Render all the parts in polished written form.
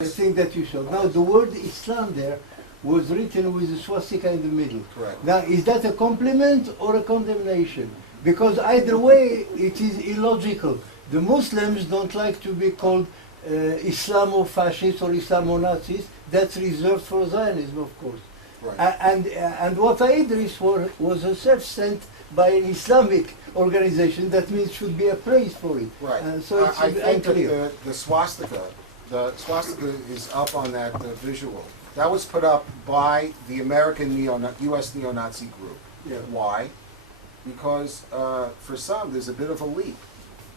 The thing that you showed. Now, the word Islam there was written with a swastika in the middle. Correct. Now, is that a compliment or a condemnation? Because either way, it is illogical. The Muslims don't like to be called Islamo-fascists or Islamo-Nazis. That's reserved for Zionism, of course. Right. And what Idris was herself sent by an Islamic organization. That means should be appraised for it. Right. So it's I think unclear. that the swastika is up on that visual. That was put up by the American U.S. neo-Nazi group. Yeah. Why? Because for some, there's a bit of a leap.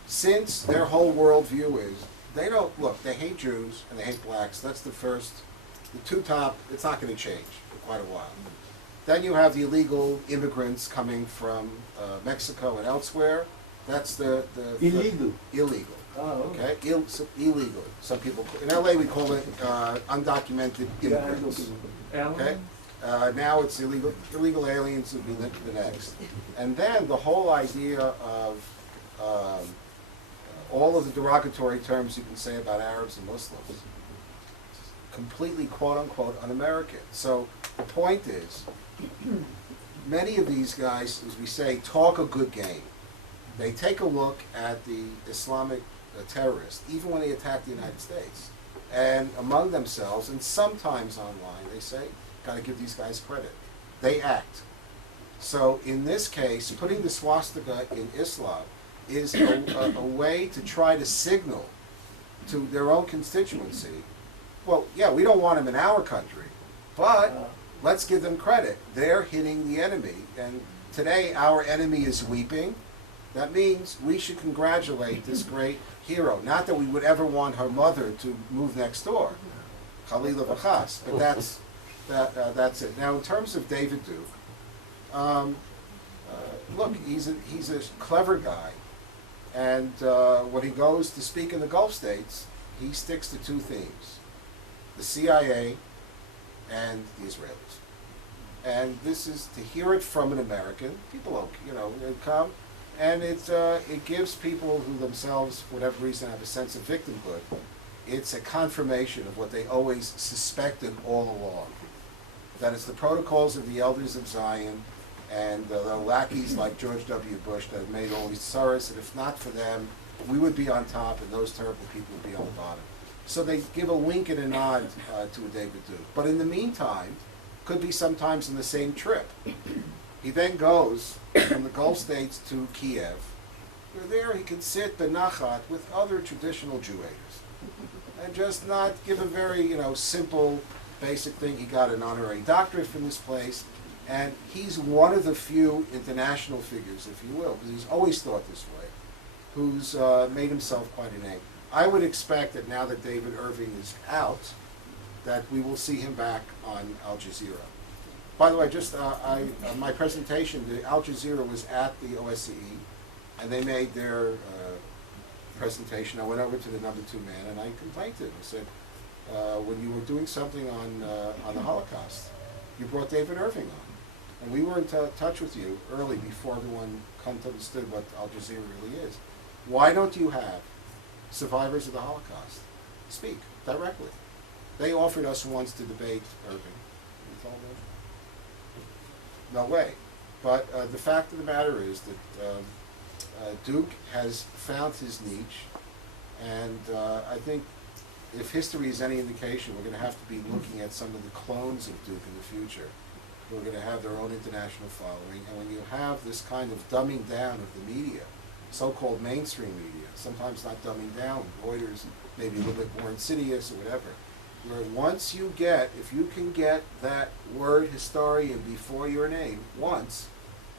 Since their whole worldview is, they hate Jews and they hate blacks. That's the two top, it's not going to change for quite a while. Then you have the illegal immigrants coming from Mexico and elsewhere. That's the Illegal. Illegal. Oh, Okay, illegal. Some people, in LA we call it undocumented immigrants. Okay, now it's illegal. Illegal aliens would be the next. And then the whole idea of all of the derogatory terms you can say about Arabs and Muslims, completely quote unquote un-American. So the point is, many of these guys, as we say, talk a good game. They take a look at the Islamic terrorists, even when they attack the United States, and among themselves, and sometimes online, they say, got to give these guys credit. They act. So in this case, putting the swastika in Islam is a way to try to signal to their own constituency, well, yeah, we don't want them in our country, but let's give them credit. They're hitting the enemy, and today our enemy is weeping. That means we should congratulate this great hero. Not that we would ever want her mother to move next door, Khalila Vachas, but that's it. Now, in terms of David Duke, look, he's a clever guy, and when he goes to speak in the Gulf states, he sticks to two themes: the CIA and the Israelis. And this is to hear it from an American. People, they come. And it gives people who themselves, for whatever reason, have a sense of victimhood. It's a confirmation of what they always suspected all along. That it's the protocols of the elders of Zion and the lackeys like George W. Bush that have made all these tsuras, and if not for them, we would be on top and those terrible people would be on the bottom. So they give a wink and a nod to a David Duke. But in the meantime, could be sometimes in the same trip. He then goes from the Gulf states to Kiev. There he can sit benachat with other traditional Jewators and just not give a very, simple, basic thing. He got an honorary doctorate from this place, and he's one of the few international figures, if you will, because he's always thought this way, who's made himself quite a name. I would expect that now that David Irving is out, that we will see him back on Al Jazeera. By the way, just my presentation, the Al Jazeera was at the OSCE, and they made their presentation. I went over to the number 2 man, and I complained to him. I said, when you were doing something on the Holocaust, you brought David Irving on. And we were in touch with you early, before everyone understood what Al Jazeera really is. Why don't you have survivors of the Holocaust speak directly? They offered us once to debate Irving. We told them, no way. But the fact of the matter is that Duke has found his niche, and I think if history is any indication, we're going to have to be looking at some of the clones of Duke in the future who are going to have their own international following. And when you have this kind of dumbing down of the media, so-called mainstream media, sometimes not dumbing down, Reuters maybe a little bit more insidious or whatever, where once you get, if you can get that word historian before your name once,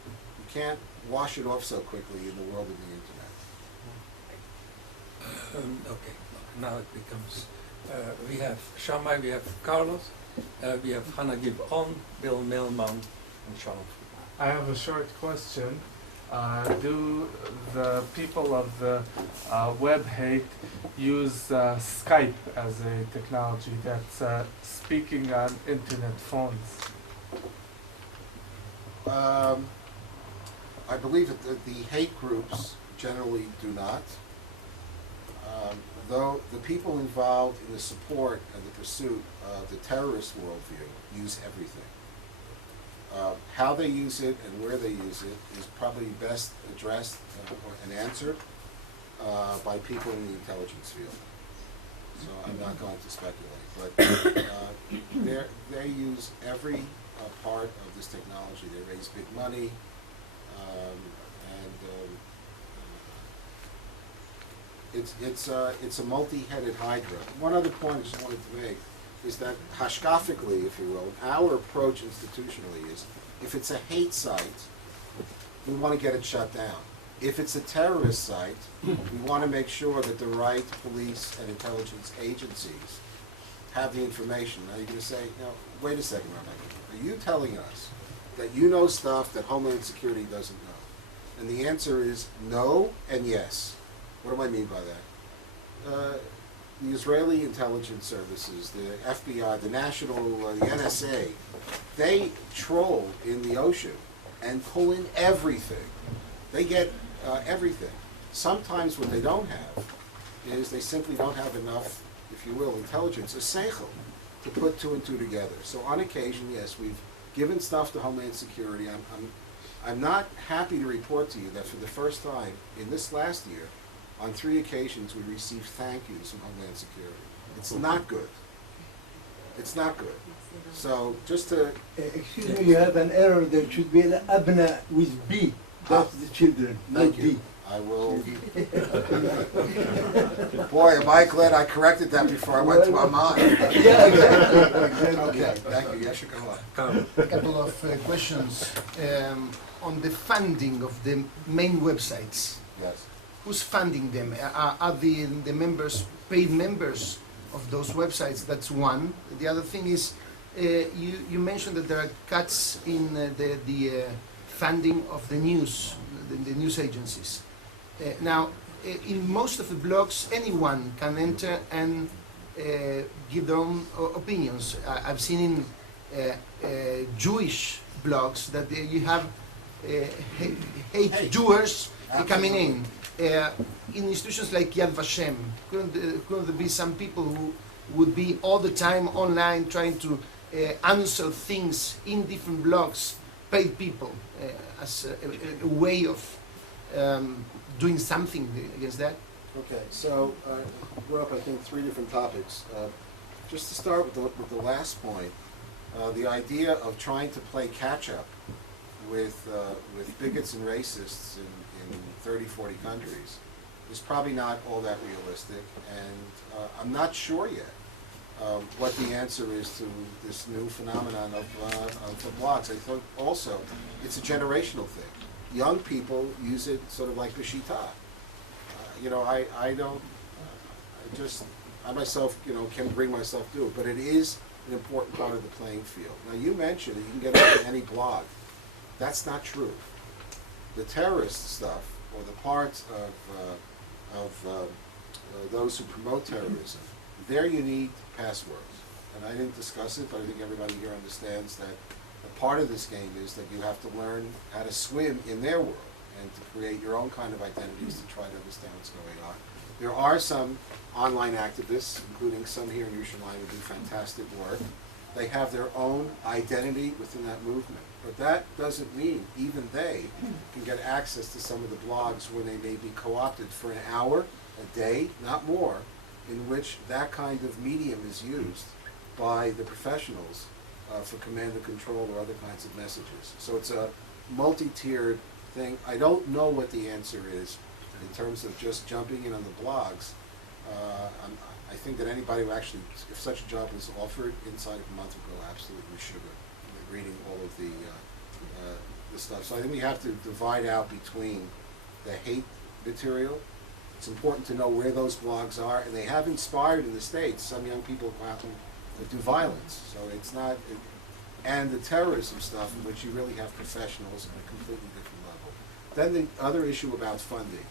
you can't wash it off so quickly in the world of the internet. Okay, now it becomes, we have Shammai, we have Carlos, we have Hannah Gibon, Bill Millman, and Sean. I have a short question. Do the people of the web hate use Skype as a technology that's speaking on internet phones? I believe that the hate groups generally do not. though the people involved in the support and the pursuit of the terrorist worldview use everything. How they use it and where they use it is probably best addressed and answered by people in the intelligence field. So I'm not going to speculate, but they use every part of this technology. They raise big money, it's a multi-headed hydra. One other point I just wanted to make is that hashkafically, if you will, our approach institutionally is if it's a hate site, we want to get it shut down. If it's a terrorist site, we want to make sure that the right police and intelligence agencies have the information. Now you're going to say, wait a second, Rabbi, are you telling us that you know stuff that Homeland Security doesn't know? And the answer is no and yes. What do I mean by that? The Israeli intelligence services, the FBI, the the NSA, they troll in the ocean and pull in everything. They get everything. Sometimes what they don't have is they simply don't have enough, if you will, intelligence, a seichel, to put two and two together. So on occasion, yes, we've given stuff to Homeland Security. I'm not happy to report to you that for the first time in this last year, on 3 occasions, we received thank yous from Homeland Security. It's not good. It's not good. So just to... Excuse me, you have an error. There should be an abna with B. That's the children, not Thank you. B. I will... Boy, am I glad I corrected that before I went to Amman. Yeah, exactly. Okay, thank you. Yes, you go on. A couple of questions on the funding of the main websites. Yes. Who's funding them? Are the members paid members of those websites? That's one. The other thing is, you mentioned that there are cuts in the funding of the news agencies. Now, in most of the blogs, anyone can enter and give their own opinions. I've seen in Jewish blogs that you have hate Jewers coming in. In institutions like Yad Vashem, couldn't there be some people who would be all the time online trying to answer things in different blogs, paid people, as a way of doing something against that? Okay, so brought up, I think, 3 different topics. Just to start with the last point, the idea of trying to play catch-up with bigots and racists in 30, 40 countries is probably not all that realistic, and I'm not sure yet what the answer is to this new phenomenon of the blogs. I think also it's a generational thing. Young people use it sort of like the shita. I myself, can bring myself to do it, but it is an important part of the playing field. Now you mentioned that you can get onto any blog. That's not true. The terrorist stuff, or the parts of those who promote terrorism, there you need passwords. And I didn't discuss it, but I think everybody here understands that a part of this game is that you have to learn how to swim in their world and to create your own kind of identities to try to understand what's going on. There are some online activists, including some here in Yerushalayim, who do fantastic work. They have their own identity within that movement. But that doesn't mean even they can get access to some of the blogs where they may be co-opted for an hour, a day, not more, in which that kind of medium is used by the professionals for command and control or other kinds of messages. So it's a multi-tiered thing. I don't know what the answer is in terms of just jumping in on the blogs. I think that anybody who actually, if such a job is offered inside of a month would go absolutely sugar, reading all of the stuff. So I think we have to divide out between the hate material. It's important to know where those blogs are, and they have inspired in the States some young people go out and do violence. So it's not, and the terrorism stuff in which you really have professionals at a completely different level. Then the other issue about funding.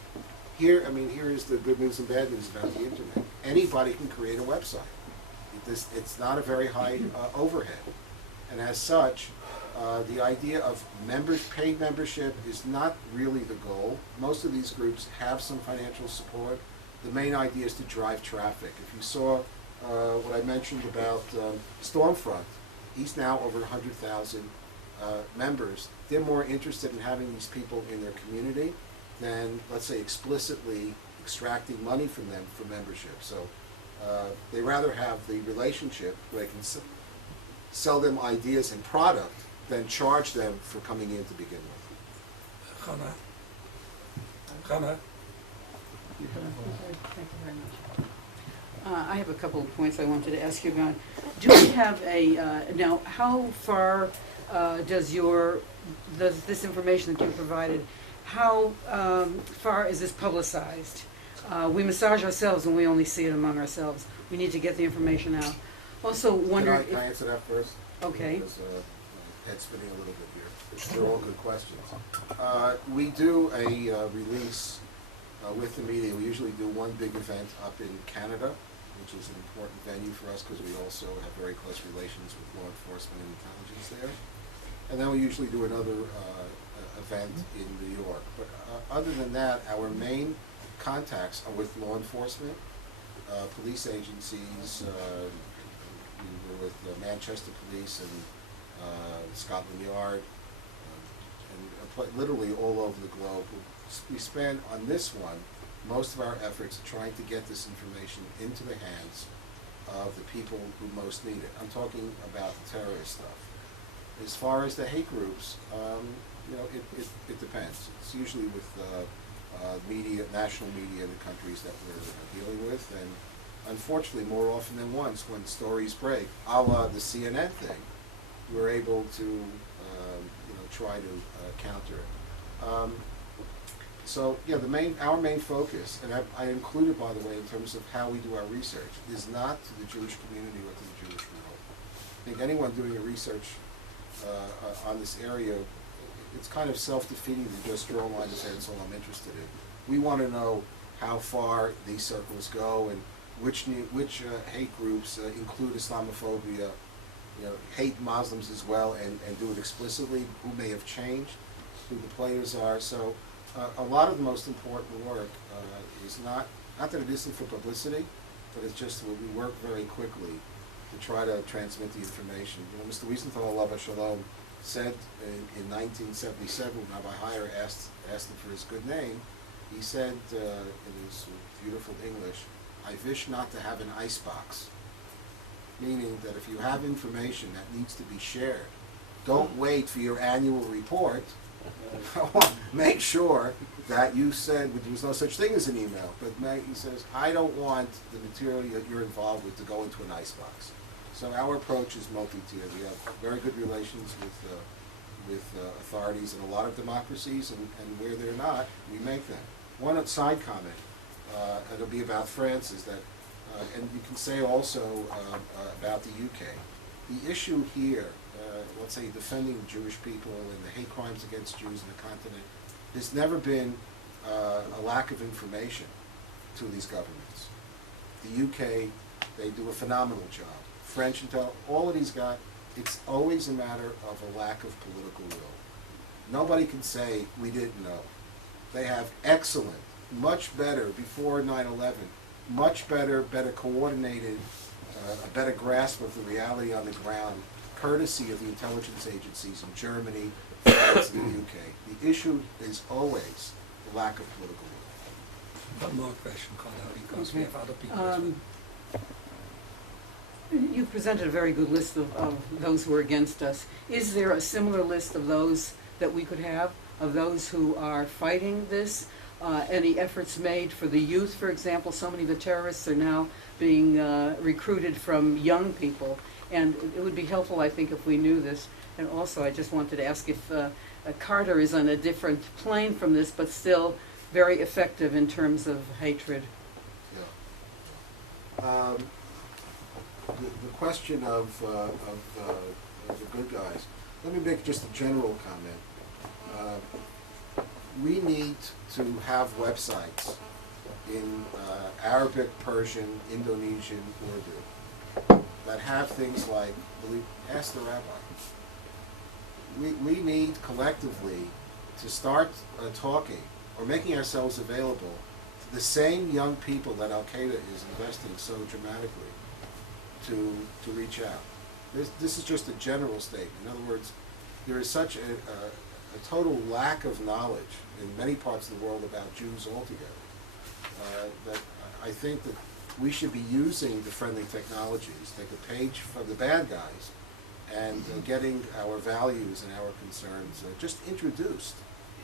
Here is the good news and bad news about the internet. Anybody can create a website. It's not a very high overhead. And as such, the idea of paid membership is not really the goal. Most of these groups have some financial support. the main idea is to drive traffic. If you saw what I mentioned about Stormfront, he's now over 100,000 members. They're more interested in having these people in their community than, let's say, explicitly extracting money from them for membership. So they rather have the relationship where they can sell them ideas and product than charge them for coming in to begin with. Hannah? Hannah? Thank you very much. I have a couple of points I wanted to ask you about. Do we have a, now, how far does this information that you provided, how far is this publicized? We massage ourselves and we only see it among ourselves. We need to get the information out. Also wonder Can I answer that first? Okay. Because head's spinning a little bit here. They're all good questions. We do a release with the media. We usually do one big event up in Canada, which is an important venue for us because we also have very close relations with law enforcement and intelligence there. And then we usually do another event in New York. But other than that, our main contacts are with law enforcement, police agencies. We were with Manchester Police and Scotland Yard, and literally all over the globe. We spend on this one most of our efforts trying to get this information into the hands of the people who most need it. I'm talking about the terrorist stuff. As far as the hate groups, you know, it depends. It's usually with media, national media in the countries that we're dealing with, and unfortunately, more often than once, when stories break, a la the CNN thing, we're able to, you know, try to counter it. So, yeah, our main focus, and I included, by the way, in terms of how we do our research, is not to the Jewish community or to the Jewish world. I think anyone doing a research on this area, it's kind of self-defeating to just draw a line and say that's all I'm interested in. We want to know how far these circles go and which hate groups include Islamophobia, you know, hate Muslims as well, and do it explicitly, who may have changed, who the players are. So a lot of the most important work is not that it isn't for publicity, but it's just that we work very quickly to try to transmit the information. You know, Mr. Wiesenthal, alav shalom, said in 1977, when Rabbi Heyer asked him for his good name, he said in his beautiful English, "I wish not to have an icebox," meaning that if you have information that needs to be shared, don't wait for your annual report. Make sure that you said, there was no such thing as an email, but he says, I don't want the material that you're involved with to go into an icebox. So our approach is multi-tiered. We have very good relations with authorities in a lot of democracies, and where they're not, we make them. One side comment, it'll be about France, is that, and you can say also about the UK, the issue here, let's say defending the Jewish people and the hate crimes against Jews in the continent, there's never been a lack of information to these governments. The UK, they do a phenomenal job. French intel, all of these guys, it's always a matter of a lack of political will. Nobody can say we didn't know. They have excellent, much better, before 9/11, much better coordinated, a better grasp of the reality on the ground, courtesy of the intelligence agencies in Germany, France, and the UK. The issue is always the lack of political will. One more question, Connor, because we have other people as well. You presented a very good list of those who are against us. Is there a similar list of those that we could have, of those who are fighting this? Any efforts made for the youth, for example? So many of the terrorists are now being recruited from young people, and it would be helpful, I think, if we knew this. And also, I just wanted to ask if Carter is on a different plane from this, but still very effective in terms of hatred. Yeah. The question of the good guys, let me make just a general comment. We need to have websites in Arabic, Persian, Indonesian, Urdu that have things like, ask the rabbi. We need collectively to start talking or making ourselves available to the same young people that Al-Qaeda is investing so dramatically to reach out. This is just a general statement. In other words, there is such a total lack of knowledge in many parts of the world about Jews altogether that I think that we should be using the friendly technologies, take a page from the bad guys, and getting our values and our concerns just introduced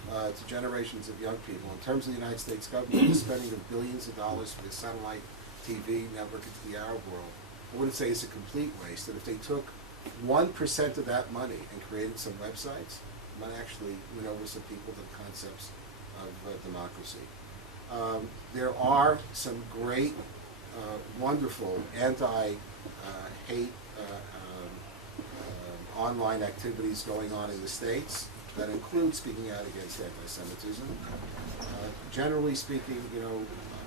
to generations of young people. In terms of the United States government, the spending of billions of dollars for the satellite TV network into the Arab world, I wouldn't say it's a complete waste, that if they took 1% of that money and created some websites, it might actually win over some people to the concepts of democracy. There are some great, wonderful anti-hate online activities going on in the States that include speaking out against anti-Semitism. Generally speaking, you know,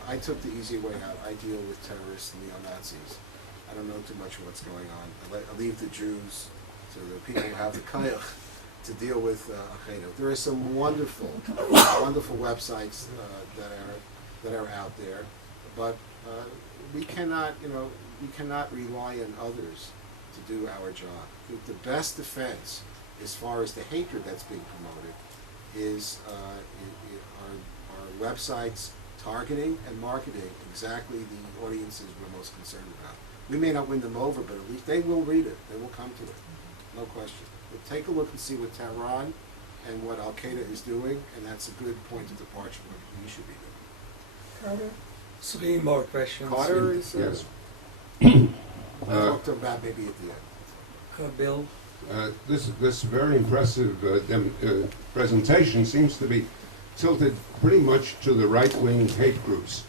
I took the easy way out. I deal with terrorists and neo-Nazis. I don't know too much of what's going on. I leave the Jews to the people who have the koyach to deal with Al-Qaeda. There are some wonderful, wonderful websites that are out there, but we cannot, you know, we cannot rely on others to do our job. The best defense, as far as the hatred that's being promoted, is our websites targeting and marketing exactly the audiences we're most concerned about. We may not win them over, but at least they will read it. They will come to it, no question. But take a look and see what Tehran and what Al-Qaeda is doing, and that's a good point of departure what we should be doing. Carter? 3 more questions. Carter is... Yes. I'll talk to him about maybe at the end. Bill? This very impressive presentation seems to be tilted pretty much to the right-wing hate groups.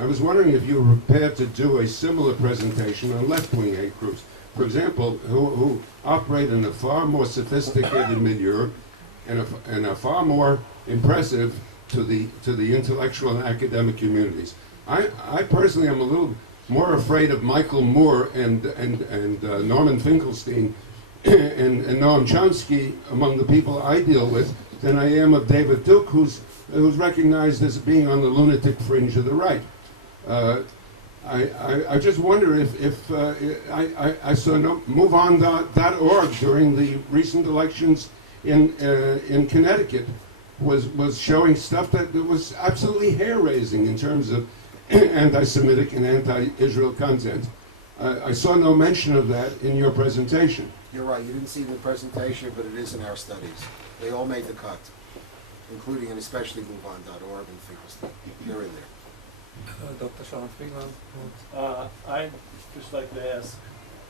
I was wondering if you were prepared to do a similar presentation on left-wing hate groups, for example, who operate in a far more sophisticated milieu and are far more impressive to the intellectual and academic communities. I personally am a little more afraid of Michael Moore and Norman Finkelstein and Noam Chomsky among the people I deal with than I am of David Duke, who's recognized as being on the lunatic fringe of the right. I just wonder if I saw MoveOn.org during the recent elections in Connecticut was showing stuff that was absolutely hair-raising in terms of anti-Semitic and anti-Israel content. I saw no mention of that in your presentation. You're right, you didn't see the presentation, but it is in our studies. They all made the cut, including and especially MoveOn.org and Finkelstein. They're in there. Dr. Sean Friedland? I'd just like to ask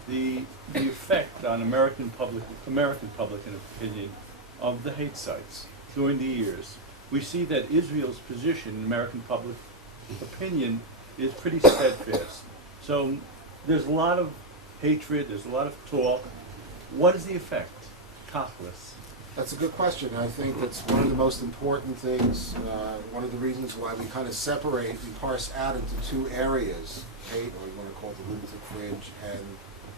the effect on American public opinion of the hate sites during the years. We see that Israel's position in American public opinion is pretty steadfast. So there's a lot of hatred, there's a lot of talk. What is the effect? Tachlis. That's a good question. I think that's one of the most important things, one of the reasons why we kind of separate and parse out into 2 areas, hate, or you want to call it the lunatic fringe, and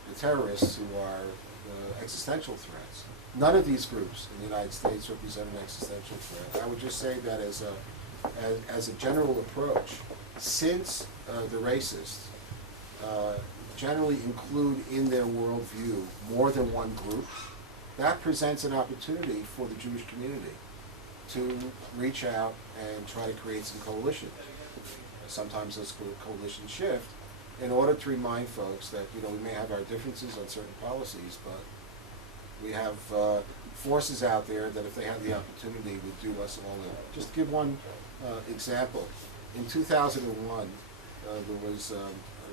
the terrorists who are existential threats. None of these groups in the United States represent an existential threat. I would just say that as a general approach, since the racists generally include in their worldview more than one group, that presents an opportunity for the Jewish community to reach out and try to create some coalition. Sometimes those coalitions shift in order to remind folks that, you know, we may have our differences on certain policies, but we have forces out there that if they had the opportunity would do us all in. Just to give one example, in 2001, there was a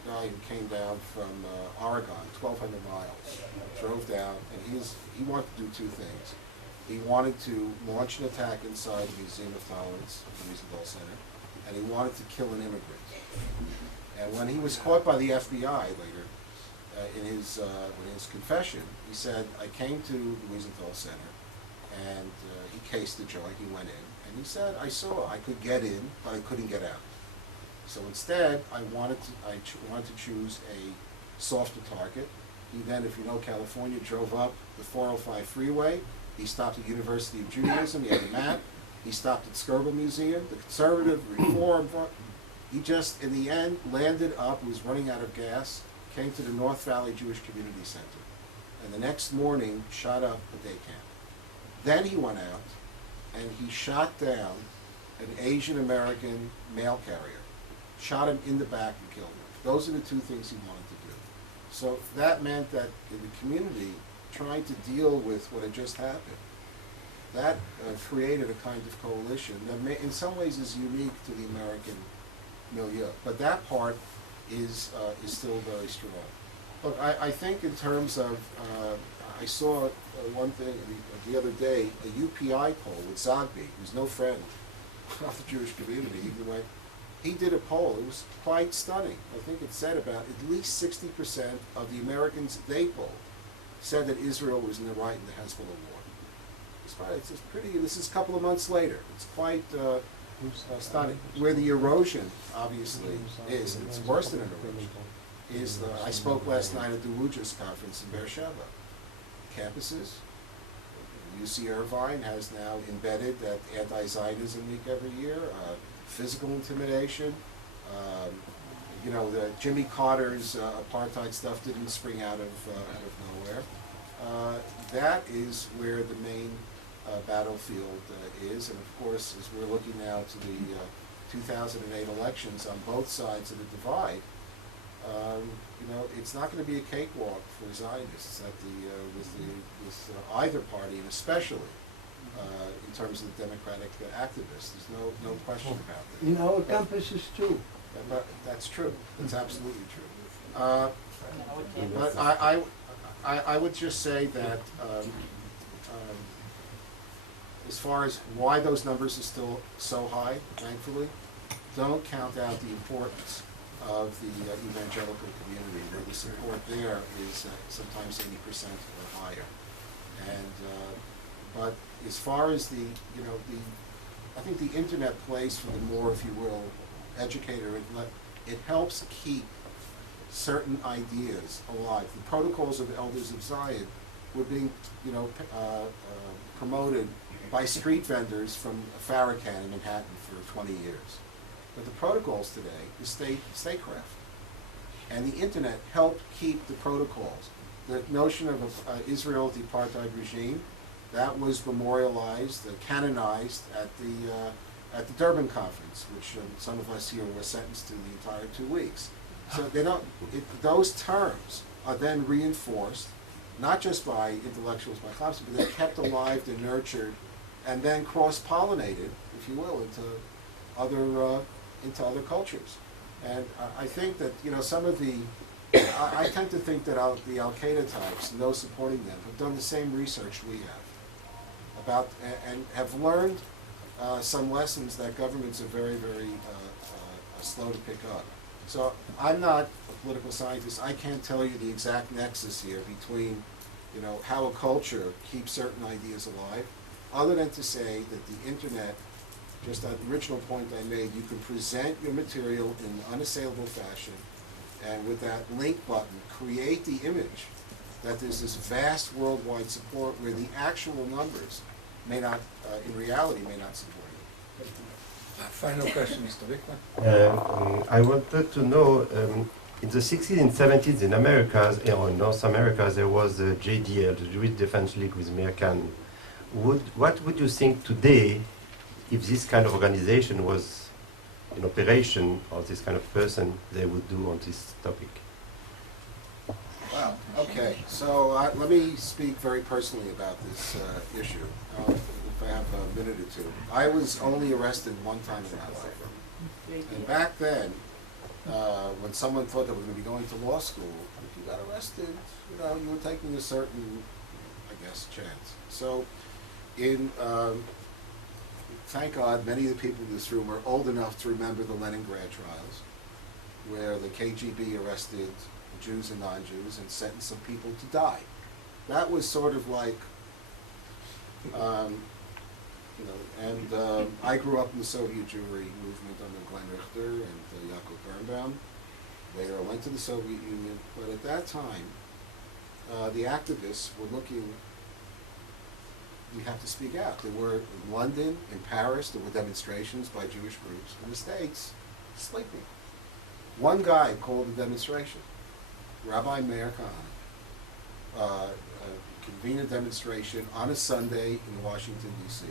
guy who came down from Oregon, 1,200 miles, drove down, and he wanted to do 2 things. He wanted to launch an attack inside the Museum of Tolerance, the Wiesenthal Center, and he wanted to kill an immigrant. And when he was caught by the FBI later, in his confession, he said, I came to the Wiesenthal Center, and he cased the joint, he went in, and he said, I could get in, but I couldn't get out. So instead, I wanted to choose a softer target. He then, if you know California, drove up the 405 freeway. He stopped at University of Judaism. He had a map. He stopped at Skirba Museum, the conservative, reform. He just, in the end, landed up, was running out of gas, came to the North Valley Jewish Community Center, and the next morning shot up a day camp. Then he went out and he shot down an Asian American mail carrier, shot him in the back and killed him. Those are the two things he wanted to do. So that meant that in the community, trying to deal with what had just happened, that created a kind of coalition that in some ways is unique to the American milieu. But that part is still very strong. Look, I think in terms of, I saw one thing the other day, a UPI poll with Zogby, who's no friend of the Jewish community. He did a poll. It was quite stunning. I think it said about at least 60% of the Americans they polled said that Israel was in the right in the Hezbollah war. It's pretty. This is a couple of months later. It's quite stunning. Where the erosion obviously is, and it's worse than an erosion, is I spoke last night at the WUJA's conference in Beersheba. Campuses. UC Irvine has now embedded that anti-Zionism week every year. Physical intimidation. The Jimmy Carter's apartheid stuff didn't spring out of nowhere. That is where the main battlefield is, and of course, as we're looking now to the 2008 elections on both sides of the divide, it's not going to be a cakewalk for Zionists with either party, and especially in terms of the democratic activists. There's no question about that. In our campuses too. But that's true. That's absolutely true. But I would just say that as far as why those numbers are still so high, thankfully, don't count out the importance of the evangelical community, where the support there is sometimes 80% or higher. And but as far as I think the internet plays for the more, if you will, educator. It helps keep certain ideas alive. The protocols of the Elders of Zion were being, promoted by street vendors from Farrakhan in Manhattan for 20 years. But the protocols today is statecraft. And the internet helped keep the protocols. The notion of Israel, the apartheid regime, that was memorialized, canonized at the Durban conference, which some of us here were sentenced to the entire 2 weeks. So those terms are then reinforced, not just by intellectuals, by classics, but they're kept alive, they're nurtured, and then cross-pollinated, if you will, into other cultures. And I think that some of the I tend to think that the Al-Qaeda types, and those supporting them, have done the same research we have about and have learned some lessons that governments are very, very slow to pick up. So I'm not a political scientist. I can't tell you the exact nexus here between, how a culture keeps certain ideas alive, other than to say that the internet, just that original point I made, you can present your material in an unassailable fashion, and with that link button, create the image that there's this vast worldwide support where the actual numbers may not, in reality, may not support it. Final question, Mr. Wickman. I wanted to know, in the 60s and 70s in America, or North America, there was the JDL, the Jewish Defense League with Meir Kahane. What would you think today if this kind of organization was in operation, or this kind of person they would do on this topic? Wow, okay. So let me speak very personally about this issue, if I have a minute or two. I was only arrested one time in my life. And back then, when someone thought they were going to be going to law school, if you got arrested, you were taking a certain, I guess, chance. So thank God, many of the people in this room are old enough to remember the Leningrad trials, where the KGB arrested Jews and non-Jews and sentenced some people to die. That was sort of like, I grew up in the Soviet Jewry movement under Glenn Richter and Yaakov Birnbaum. Later I went to the Soviet Union, but at that time, the activists were looking, we have to speak out. There were in London, in Paris, there were demonstrations by Jewish groups. In the States, sleeping. One guy called a demonstration. Rabbi Meir Kahane convened a demonstration on a Sunday in Washington, D.C.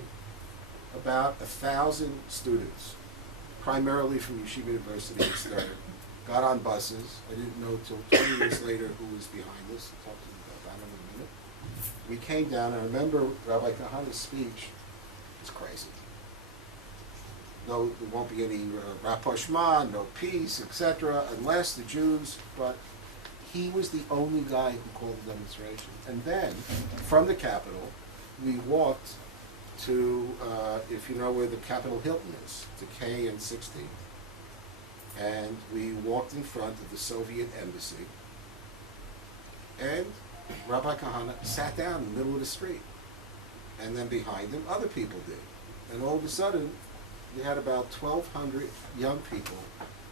About 1,000 students, primarily from Yeshiva University in Stern, got on buses. I didn't know till 20 years later who was behind us. I'll talk to you about that in a minute. We came down, and I remember Rabbi Kahane's speech. It's crazy. No, there won't be any rapprochement, no peace, etc., unless the Jews, but he was the only guy who called the demonstration. And then, from the Capitol, we walked to, if you know where the Capitol Hilton is, to K and 16. And we walked in front of the Soviet embassy, and Rabbi Kahane sat down in the middle of the street. And then behind him, other people did. And all of a sudden, you had about 1,200 young people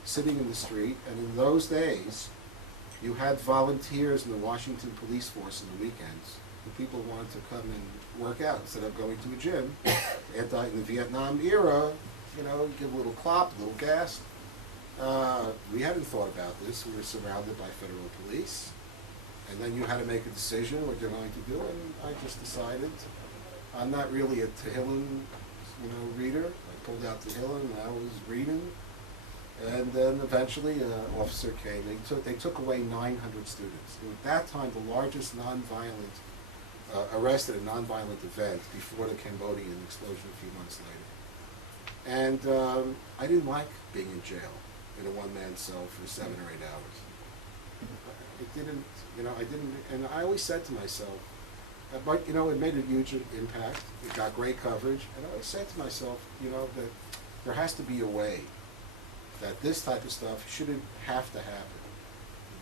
sitting in the street, and in those days, you had volunteers in the Washington police force on the weekends. And people wanted to come and work out instead of going to a gym. In the Vietnam era, you know, give a little clop, a little gas. We hadn't thought about this. We were surrounded by federal police. And then you had to make a decision what you're going to do, and I just decided I'm not really a Tehillim, reader. I pulled out Tehillim and I was reading. And then eventually an officer came. They took away 900 students. It was at that time the largest nonviolent arrest at a nonviolent event before the Cambodian explosion a few months later. And I didn't like being in jail in a one-man cell for 7 or 8 hours. It didn't, I didn't, and I always said to myself, but it made a huge impact. It got great coverage, and I always said to myself, that there has to be a way that this type of stuff shouldn't have to happen.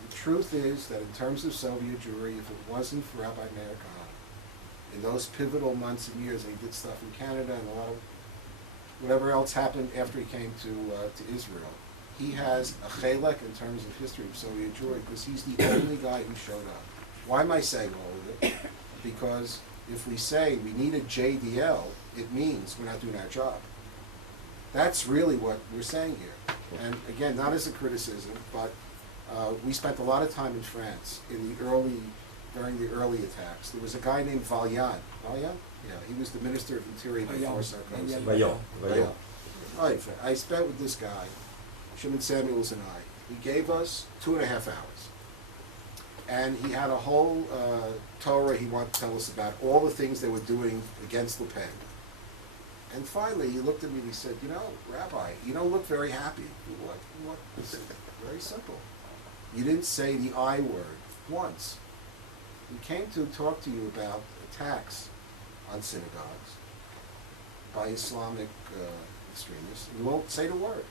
The truth is that in terms of Soviet Jewry, if it wasn't for Rabbi Meir Kahane, in those pivotal months and years, and he did stuff in Canada and a lot of whatever else happened after he came to Israel, he has a chelek in terms of history of Soviet Jewry because he's the only guy who showed up. Why am I saying all of it? Because if we say we need a JDL, it means we're not doing our job. That's really what we're saying here. And again, not as a criticism, but we spent a lot of time in France during the early attacks. There was a guy named Vaillant. Vaillant? Yeah, he was the Minister of Interior before Sarkozy. Vaillant. I spent with this guy, Shimon Samuels and I. He gave us 2.5 hours. And he had a whole Torah he wanted to tell us about all the things they were doing against Le Pen. And finally, he looked at me and he said, Rabbi, you don't look very happy. What? He said, very simple. You didn't say the I word once. We came to talk to you about attacks on synagogues by Islamic extremists. You won't say the word.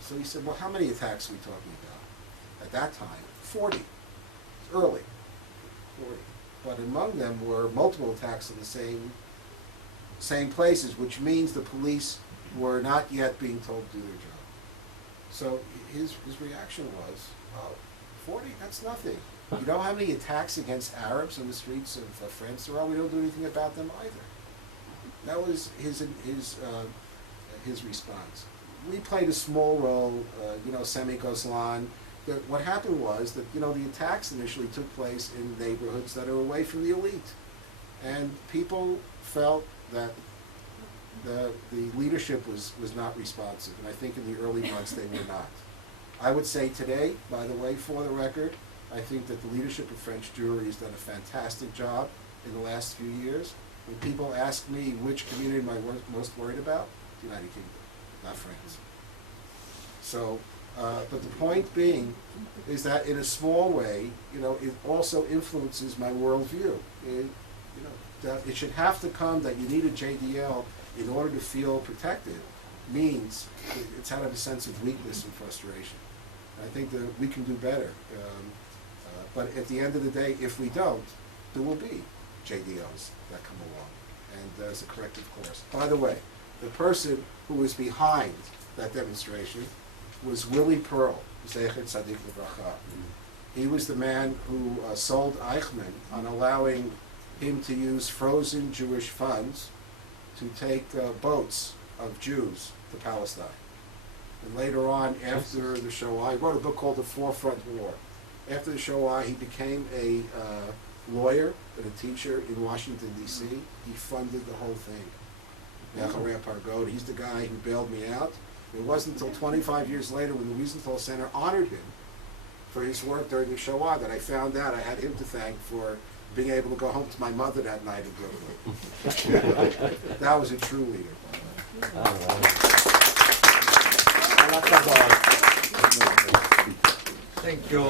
So he said, well, how many attacks are we talking about? At that time, 40. It's early. 40. But among them were multiple attacks on the same places, which means the police were not yet being told to do their job. So his reaction was, 40? That's nothing. You know how many attacks against Arabs on the streets of France there are? We don't do anything about them either. That was his response. We played a small role, Semi Goslan. What happened was that, the attacks initially took place in neighborhoods that are away from the elite. And people felt that the leadership was not responsive, and I think in the early months they were not. I would say today, by the way, for the record, I think that the leadership of French Jewry has done a fantastic job in the last few years. When people ask me which community am I most worried about, the United Kingdom, not France. So, but the point being is that in a small way, it also influences my worldview. That it should have to come that you need a JDL in order to feel protected means it's out of a sense of weakness and frustration. I think that we can do better. But at the end of the day, if we don't, there will be JDLs that come along. And there's a corrective course. By the way, the person who was behind that demonstration was Willie Pearl, Zecher Tzadik L'Bracha. He was the man who sold Eichmann on allowing him to use frozen Jewish funds to take boats of Jews to Palestine. And later on, after the Shoah, he wrote a book called The Forefront War. After the Shoah, he became a lawyer and a teacher in Washington, D.C. He funded the whole thing. Yacharer Pargod, he's the guy who bailed me out. It wasn't until 25 years later when the Wiesenthal Center honored him for his work during the Shoah that I found out I had him to thank for being able to go home to my mother that night in Brooklyn. That was a true leader. Thank you.